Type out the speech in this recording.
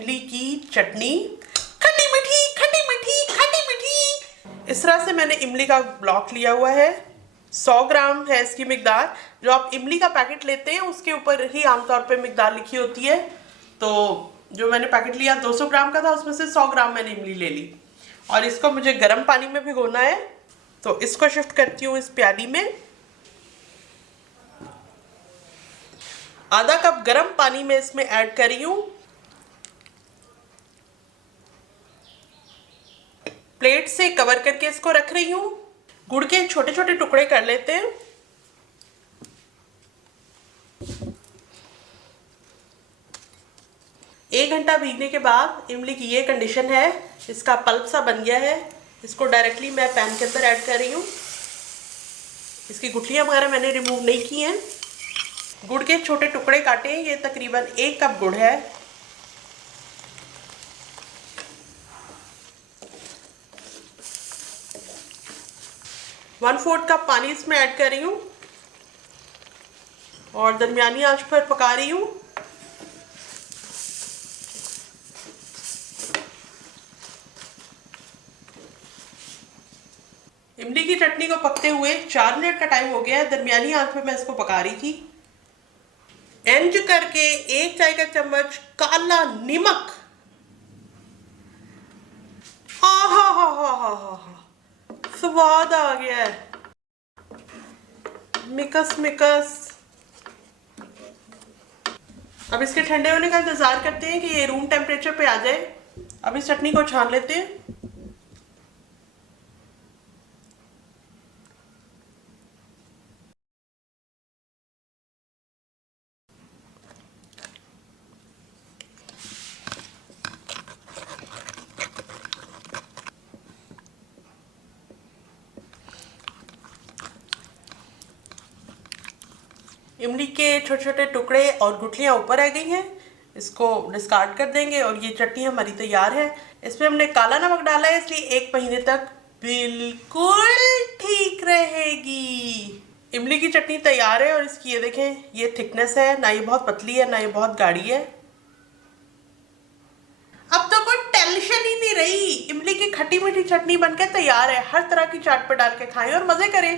इमली की चटनी, खट्टी मीठी खट्टी मीठी खट्टी मीठी। इस तरह से मैंने इमली का ब्लॉक लिया हुआ है। 100 ग्राम है इसकी मिकदार। जो आप इमली का पैकेट लेते हैं उसके ऊपर ही आमतौर पे मिकदार लिखी होती है। तो जो मैंने पैकेट लिया 200 ग्राम का था, उसमें से 100 ग्राम मैंने इमली ले ली। और इसको मुझे गर्म पानी में भिगोना है। तो इसको शिफ्ट करती हूँ इस प्याली में। आधा कप गर्म पानी में इसमें ऐड कर रही हूँ। प्लेट से कवर करके इसको रख रही हूँ। गुड़ के छोटे छोटे टुकड़े कर लेते हैं। एक घंटा भीगने के बाद इमली की ये कंडीशन है, इसका पल्प सा बन गया है। इसको डायरेक्टली मैं पैन के अंदर ऐड कर रही हूँ। इसकी गुठलियाँ वगैरह मैंने रिमूव नहीं की हैं। गुड़ के छोटे टुकड़े काटे, ये तकरीबन 1 कप गुड़ है। वन फोर्थ कप पानी इसमें ऐड कर रही हूँ और दरमियानी आंच पर पका रही हूँ। इमली की चटनी को पकते हुए 4 मिनट का टाइम हो गया है। दरमियानी आंच पे मैं इसको पका रही थी। इंज करके 1 चाय का चम्मच काला नमक। हा स्वाद आ गया है। Mix mix. अब इसके ठंडे होने का इंतजार करते हैं कि ये रूम टेम्परेचर पे आ जाए। अब इस चटनी को छान लेते हैं। इमली के छोटे छोटे टुकड़े और गुठलियाँ ऊपर आ गई हैं। इसको डिस्कार्ड कर देंगे और ये चटनी हमारी तैयार है। इसमें हमने काला नमक डाला है, इसलिए 1 महीने तक बिल्कुल ठीक रहेगी। इमली की चटनी तैयार है और इसकी ये देखें, ये थिकनेस है, ना ये बहुत पतली है ना ये बहुत गाढ़ी है। अब तो कोई टेंशन ही नहीं रही। इमली की खट्टी मीठी चटनी बनकर तैयार है। हर तरह की चाट पर डाल के खाएं और मजे करें।